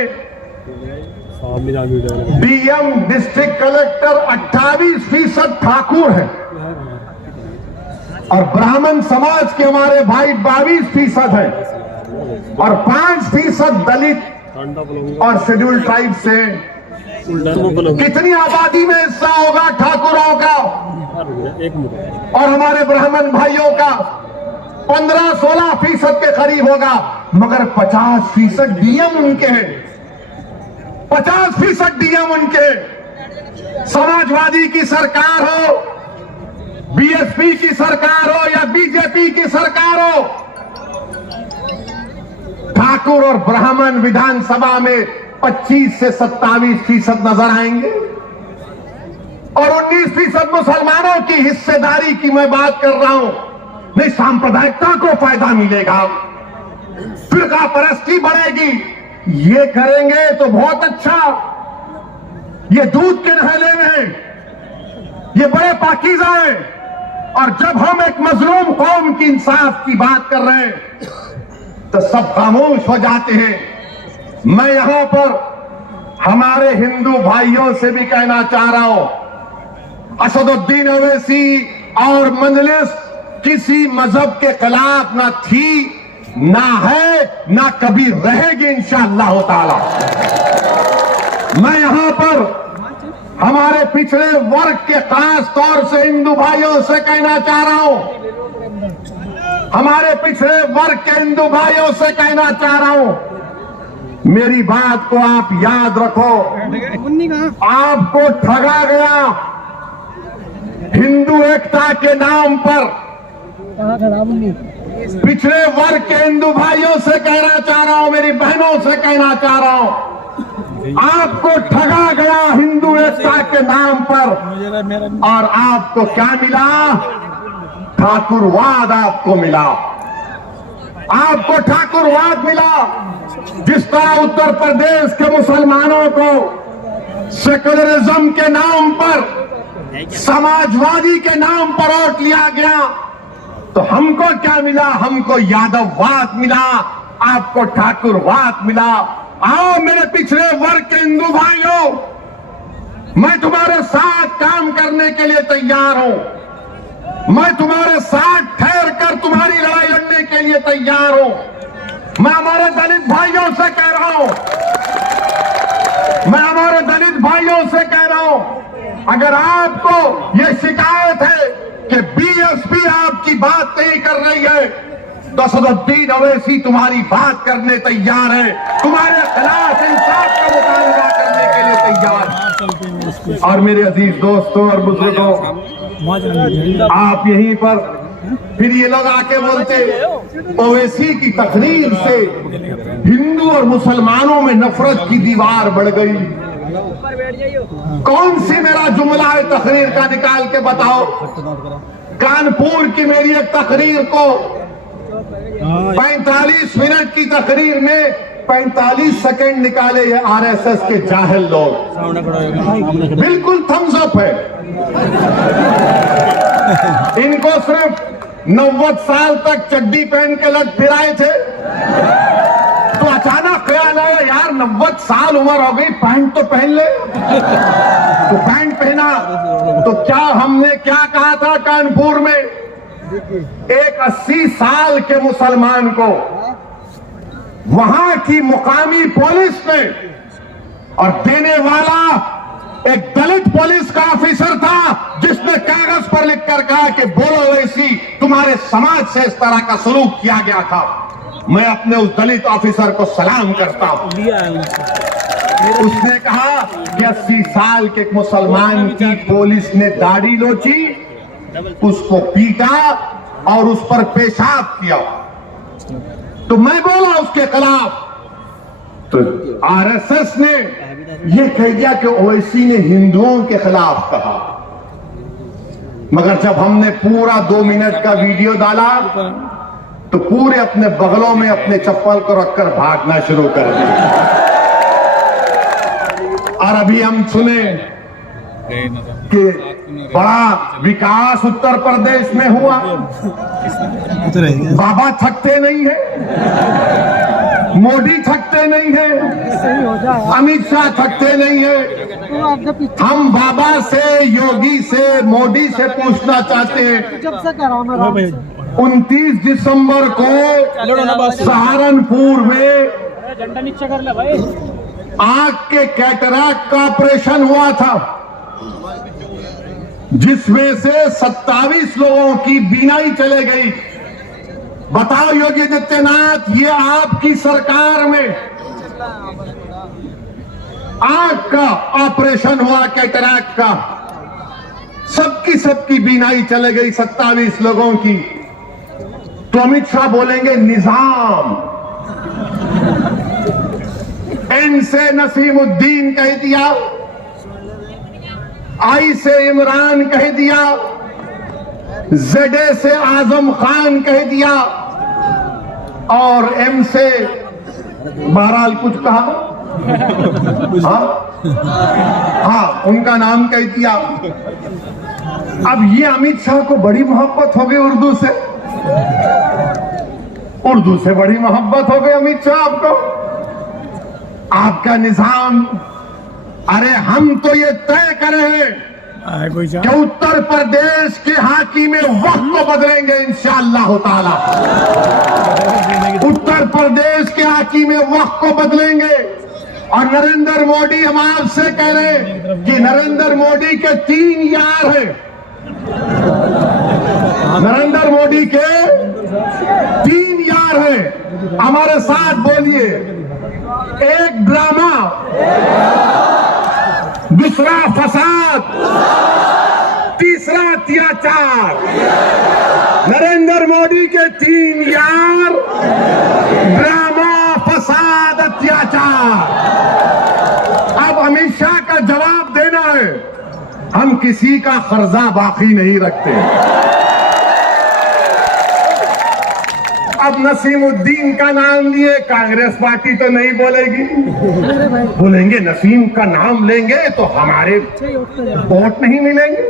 डीएम डिस्ट्रिक्ट कलेक्टर 28% ठाकुर है और ब्राह्मण समाज के हमारे भाई 22% है और 5% दलित और शेड्यूल्ड ट्राइब से। कितनी आबादी में हिस्सा होगा ठाकुरों का और हमारे ब्राह्मण भाइयों का? 15-16% के करीब होगा, मगर 50% डीएम उनके हैं, 50% डीएम उनके। समाजवादी की सरकार हो, बीएसपी की सरकार हो या बीजेपी की सरकार हो, ठाकुर और ब्राह्मण विधानसभा में 25 से 27% नजर आएंगे और 19% मुसलमानों की हिस्सेदारी की मैं बात कर रहा हूं। नहीं, सांप्रदायिकता को फायदा मिलेगा, फिरका परस्ती बढ़ेगी। ये करेंगे तो बहुत अच्छा, ये दूध के नहले में हैं, ये बड़े पाकीज़ा हैं। और जब हम एक मजलूम कौम की इंसाफ की बात कर रहे हैं तो सब खामोश हो जाते हैं। मैं यहां पर हमारे हिंदू भाइयों से भी कहना चाह रहा हूं, असदुद्दीन ओवैसी और मजलिस किसी मजहब के खिलाफ ना थी, ना है, ना कभी रहेगी इंशाअल्लाह ताला। मैं यहां पर हमारे पिछड़े वर्ग के खास तौर से हिंदू भाइयों से कहना चाह रहा हूं, हमारे पिछड़े वर्ग के हिंदू भाइयों से कहना चाह रहा हूं, मेरी बात को आप याद रखो। आपको ठगा गया हिंदू एकता के नाम पर। पिछड़े वर्ग के हिंदू भाइयों से कहना चाह रहा हूं, मेरी बहनों से कहना चाह रहा हूं, आपको ठगा गया हिंदू एकता के नाम पर और आपको क्या मिला? ठाकुरवाद आपको मिला, आपको ठाकुरवाद मिला। जिस तरह उत्तर प्रदेश के मुसलमानों को सेकुलरिज्म के नाम पर, समाजवादी के नाम पर वोट लिया गया, तो हमको क्या मिला? हमको यादववाद मिला, आपको ठाकुरवाद मिला। आओ मेरे पिछड़े वर्ग के हिंदू भाइयों, मैं तुम्हारे साथ काम करने के लिए तैयार हूं। मैं तुम्हारे साथ ठहर कर तुम्हारी लड़ाई लड़ने के लिए तैयार हूं। मैं हमारे दलित भाइयों से कह रहा हूं, मैं हमारे दलित भाइयों से कह रहा हूं, अगर आपको यह शिकायत है कि बीएसपी आपकी बात नहीं कर रही है, तो असदुद्दीन ओवैसी तुम्हारी बात करने तैयार है, तुम्हारे खिलाफ इंसाफ का मुकाबला करने के लिए तैयार है। और मेरे अजीज दोस्तों और बुजुर्गों, आप यहीं पर फिर ये लोग आके बोलते ओवैसी की तकरीर से हिंदू और मुसलमानों में नफरत की दीवार बढ़ गई। कौन सी मेरा जुमला है तकरीर का, निकाल के बताओ। कानपुर की मेरी एक तकरीर को 45 मिनट की तकरीर में 45 सेकंड निकाले ये आरएसएस के जाहिल लोग। बिल्कुल थम्स अप है। इनको सिर्फ 90 साल तक चड्डी पहन के लग फिराए थे, तो अचानक ख्याल आया यार 90 साल उम्र हो गई, पैंट तो पहन ले। तो पैंट पहना, तो क्या हमने क्या कहा था कानपुर में? एक 80 साल के मुसलमान को वहां की मुकामी पुलिस ने, और देने वाला एक दलित पुलिस का ऑफिसर था, जिसने कागज पर लिखकर कहा कि बोलो ओवैसी, तुम्हारे समाज से इस तरह का सलूक किया गया था। मैं अपने उस दलित ऑफिसर को सलाम करता हूं। उसने कहा कि 80 साल के एक मुसलमान की पुलिस ने दाढ़ी नोची, उसको पीटा और उस पर पेशाब किया। तो मैं बोला उसके खिलाफ, तो आरएसएस ने यह कह दिया कि ओवैसी ने हिंदुओं के खिलाफ कहा। मगर जब हमने पूरा 2 मिनट का वीडियो डाला, तो पूरे अपने बगलों में अपने चप्पल को रखकर भागना शुरू कर दिया। और अभी हम सुने कि बड़ा विकास उत्तर प्रदेश में हुआ। बाबा थकते नहीं है, मोदी थकते नहीं है, अमित शाह थकते नहीं है। हम बाबा से, योगी से, मोदी से पूछना चाहते हैं, 29 दिसंबर को सहारनपुर में आंख के कैटरैक्ट का ऑपरेशन हुआ था, जिसमें से 27 लोगों की बीनाई चले गई। बताओ योगी आदित्यनाथ, ये आपकी सरकार में आंख का ऑपरेशन हुआ कैटरैक्ट का, सबकी बीनाई चले गई 27 लोगों की। तो अमित शाह बोलेंगे निजाम, एन से नसीमुद्दीन कह दिया, आई से इमरान कह दिया, जेडे से आजम खान कह दिया, और एम से बहरहाल कुछ कहा, हाँ उनका नाम कह दिया। अब ये अमित शाह को बड़ी मोहब्बत हो गई उर्दू से, उर्दू से बड़ी मोहब्बत हो गई अमित शाह आपको। आपका निजाम, अरे हम तो ये तय करे हैं कि उत्तर प्रदेश के हाकिम वक्त को बदलेंगे इंशाअल्लाह ताला। उत्तर प्रदेश के हाकिम वक्त को बदलेंगे। और नरेंद्र मोदी, हम आपसे कह रहे हैं कि नरेंद्र मोदी के 3 यार हैं। नरेंद्र मोदी के 3 यार हैं। हमारे साथ बोलिए, एक ड्रामा, दूसरा फसाद, तीसरा अत्याचार। नरेंद्र मोदी के 3 यार, ड्रामा, फसाद, अत्याचार। अब अमित शाह का जवाब देना है, हम किसी का कर्जा बाकी नहीं रखते। आप नसीमुद्दीन का नाम लिए, कांग्रेस पार्टी तो नहीं बोलेगी। बोलेंगे नसीम का नाम लेंगे तो हमारे वोट नहीं मिलेंगे।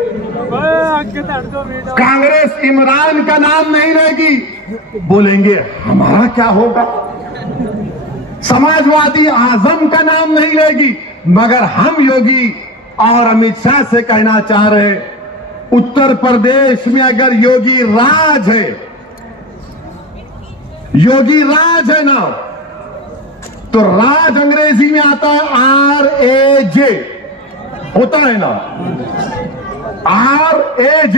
कांग्रेस इमरान का नाम नहीं लेगी, बोलेंगे हमारा क्या होगा। समाजवादी आजम का नाम नहीं लेगी, मगर हम योगी और अमित शाह से कहना चाह रहे, उत्तर प्रदेश में अगर योगी राज है, योगी राज है ना, तो राज अंग्रेजी में आता है RAJ, होता है ना RAJ।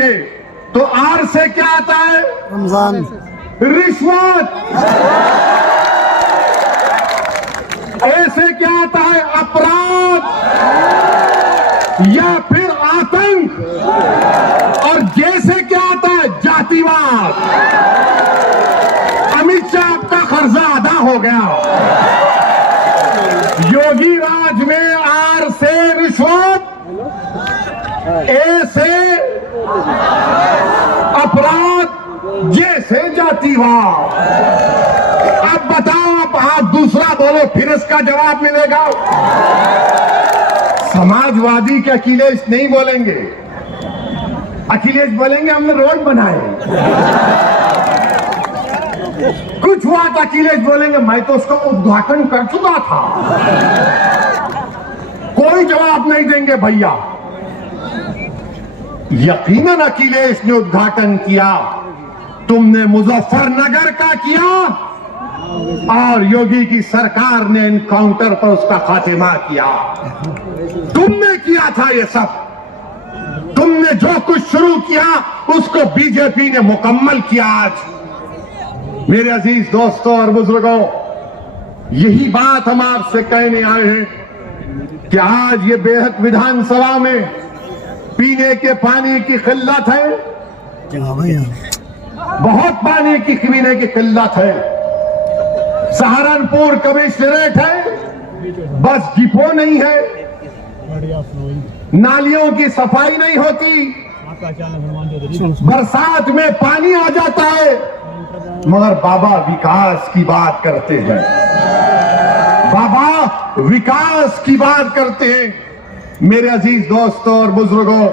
तो R से क्या आता है? रमजान। रिश्वत। A से क्या आता है? अपराध या फिर आतंक। और J से क्या आता है? जातिवाद। अमित शाह आपका कर्जा अदा हो गया। योगी राज में R से रिश्वत, A से अपराध, J से जातिवाद। अब बताओ, अब आप दूसरा बोलो, फिर इसका जवाब मिलेगा। समाजवादी के अखिलेश नहीं बोलेंगे, अखिलेश बोलेंगे हमने रोड बनाए। कुछ हुआ तो अखिलेश बोलेंगे मैं तो उसका उद्घाटन कर चुका था। कोई जवाब नहीं देंगे भैया। यकीनन अखिलेश ने उद्घाटन किया, तुमने मुजफ्फरनगर का किया और योगी की सरकार ने एनकाउंटर पर उसका खात्मा किया। तुमने किया था ये सब। तुमने जो कुछ शुरू किया उसको बीजेपी ने मुकम्मल किया। आज मेरे अजीज दोस्तों और बुजुर्गों, यही बात हम आपसे कहने आए हैं कि आज ये बेहद विधानसभा में पीने के पानी की किल्लत है, बहुत पानी की पीने की किल्लत है। सहारनपुर कमिश्नरेट है, बस डिपो नहीं है, नालियों की सफाई नहीं होती, बरसात में पानी आ जाता है, मगर बाबा विकास की बात करते हैं। बाबा विकास की बात करते हैं। मेरे अजीज दोस्तों और बुजुर्गों,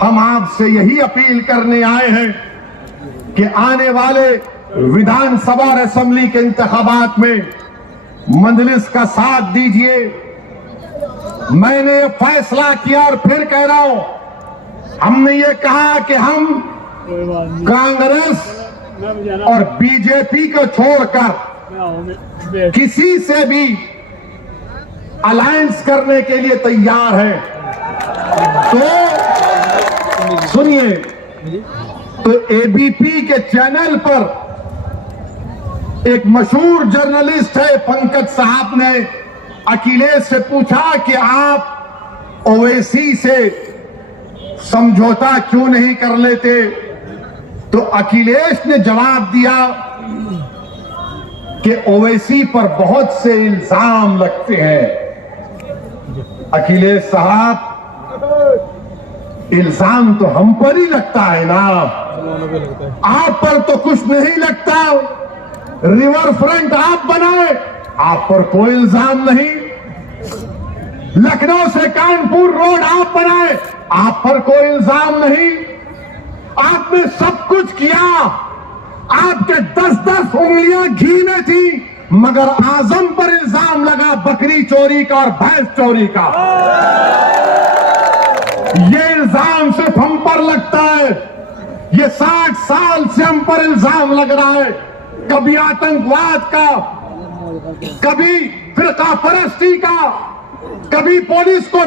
हम आपसे यही अपील करने आए हैं कि आने वाले विधानसभा और असेंबली के इंतखाबात में मजलिस का साथ दीजिए। मैंने फैसला किया और फिर कह रहा हूं, हमने ये कहा कि हम कांग्रेस और बीजेपी को छोड़कर किसी से भी अलायंस करने के लिए तैयार है। तो सुनिए, तो एबीपी के चैनल पर एक मशहूर जर्नलिस्ट है पंकज साहब ने अखिलेश से पूछा कि आप ओवैसी से समझौता क्यों नहीं कर लेते। तो अखिलेश ने जवाब दिया कि ओवैसी पर बहुत से इल्जाम लगते हैं। अखिलेश साहब, इल्जाम तो हम पर ही लगता है ना, आप पर तो कुछ नहीं लगता। रिवर फ्रंट आप बनाए, आप पर कोई इल्जाम नहीं। लखनऊ से कानपुर रोड आप बनाए, आप पर कोई इल्जाम नहीं। आपने सब कुछ किया, आपके 10-10 उंगलियां घी में थी, मगर आजम पर इल्जाम लगा बकरी चोरी का और भैंस चोरी का। ये इल्जाम सिर्फ हम पर लगता है, ये 60 साल से हम पर इल्जाम लग रहा है। कभी आतंकवाद का, कभी फिरका परस्ती का, कभी पुलिस को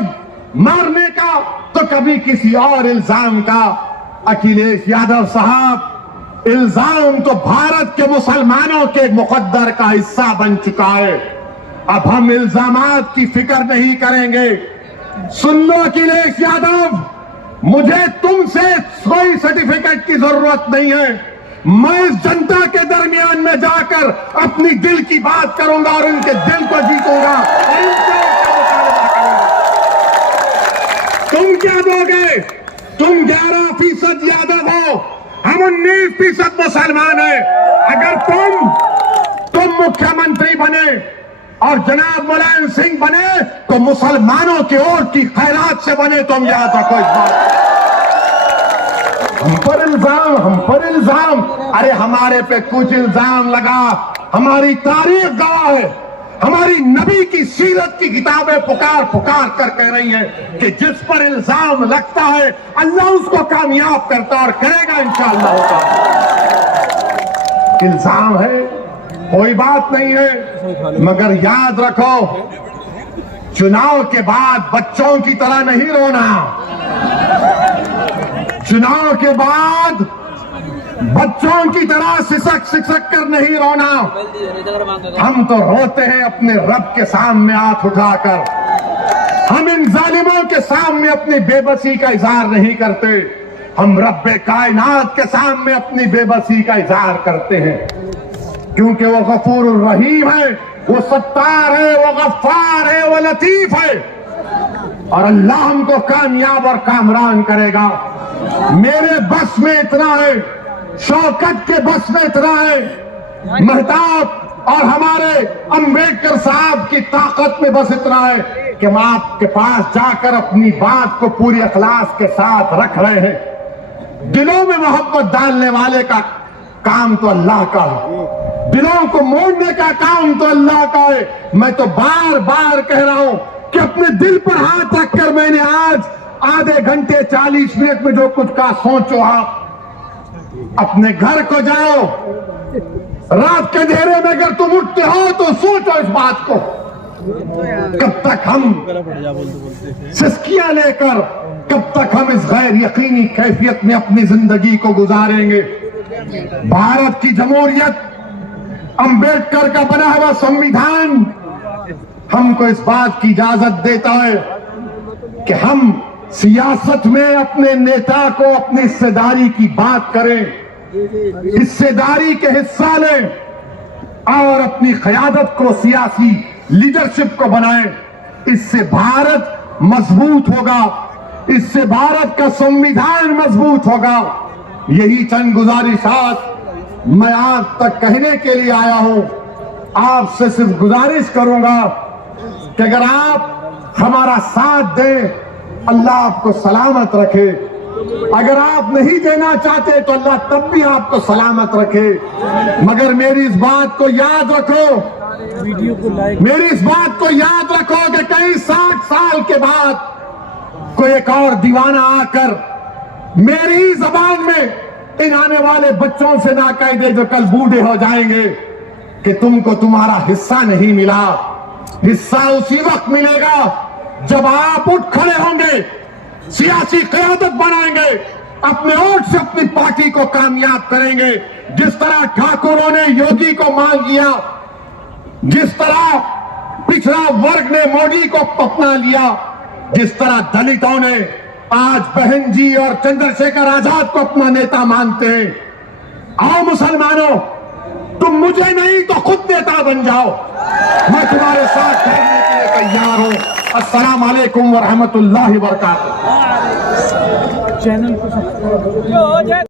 मारने का, तो कभी किसी और इल्जाम का। अखिलेश यादव साहब, इल्जाम तो भारत के मुसलमानों के मुकद्दर का हिस्सा बन चुका है। अब हम इल्जामात की फिक्र नहीं करेंगे। सुन लो अखिलेश यादव, मुझे तुमसे कोई सर्टिफिकेट की जरूरत नहीं है। मैं इस जनता के दरमियान में जाकर अपनी दिल की बात करूंगा और उनके दिल को जीतूंगा और इनसे मुकाबला करूंगा। तुम क्या दोगे? तुम 11% यादव हो, हम हम 19% मुसलमान हैं। अगर तुम मुख्यमंत्री बने और जनाब मुलायम सिंह बने तो मुसलमानों की वोट की खैरात से बने। तुम याद रखो इस बात। हम पर इल्जाम, अरे हमारे पे कुछ इल्जाम लगा, हमारी तारीख गवाह है, हमारी नबी की सीरत की किताबें पुकार पुकार कर कह रही हैं कि जिस पर इल्जाम लगता है अल्लाह उसको कामयाब करता और करेगा इंशाअल्लाह होगा। इल्जाम है कोई बात नहीं है, मगर याद रखो चुनाव के बाद बच्चों की तरह नहीं रोना। चुनाव के बाद बच्चों की तरह सिसक सिसक कर नहीं रोना। हम तो रोते हैं अपने रब के सामने हाथ उठाकर। हम इन जालिमों के सामने अपनी बेबसी का इजहार नहीं करते, हम रब्बे कायनात के सामने अपनी बेबसी का इजहार करते हैं, क्योंकि वो गफूर रहीम है, वो सत्तार है, वो गफ्फार है, वो लतीफ है, और अल्लाह हमको कामयाब और कामरान करेगा। मेरे बस में इतना है, शौकत के बस में इतना है, महताब और हमारे अंबेडकर साहब की ताकत में बस इतना है कि हम आपके पास जाकर अपनी बात को पूरी अखलास के साथ रख रहे हैं। दिलों में मोहब्बत डालने वाले का काम तो अल्लाह का है, दिलों को मोड़ने का काम तो अल्लाह का है। मैं तो बार बार कह रहा हूं कि अपने दिल पर हाथ रखकर मैंने आज आधे घंटे 40 मिनट में जो कुछ कहा, सोचो आप अपने घर को जाओ, रात के अंधेरे में अगर तुम उठते हो तो सोचो इस बात को, कब तक हम सिस्कियां लेकर, कब तक हम इस गैर यकीनी कैफियत में अपनी जिंदगी को गुजारेंगे। भारत की जमहूरियत, अंबेडकर का बना हुआ संविधान हमको इस बात की इजाजत देता है कि हम सियासत में अपने नेता को अपनी हिस्सेदारी की बात करें, हिस्सेदारी के हिस्सा लें और अपनी क़यादत को, सियासी लीडरशिप को बनाएं। इससे भारत मजबूत होगा, इससे भारत का संविधान मजबूत होगा। यही चंद गुजारिशात मैं आज तक कहने के लिए आया हूं। आपसे सिर्फ गुजारिश करूंगा कि अगर आप हमारा साथ दें, अल्लाह आपको सलामत रखे। अगर आप नहीं देना चाहते तो अल्लाह तब भी आपको सलामत रखे। मगर मेरी इस बात को याद रखो, मेरी इस बात को याद रखो कि कई 60 साल के बाद कोई एक और दीवाना आकर मेरी ही जबान में इन आने वाले बच्चों से ना कह दे जो कल बूढ़े हो जाएंगे कि तुमको तुम्हारा हिस्सा नहीं मिला। हिस्सा उसी वक्त मिलेगा जब आप उठ खड़े होंगे, सियासी क़यादत बनाएंगे, अपने वोट से अपनी पार्टी को कामयाब करेंगे। जिस तरह ठाकुरों ने योगी को मान लिया, जिस तरह पिछड़ा वर्ग ने मोदी को अपना लिया, जिस तरह दलितों ने आज बहन जी और चंद्रशेखर आजाद को अपना नेता मानते हैं। आओ मुसलमानों, तुम मुझे नहीं तो खुद नेता बन जाओ, मैं तुम्हारे साथ करने के लिए तैयार हूं। अस्सलाम वालेकुम व रहमतुल्लाहि व बरकातहू।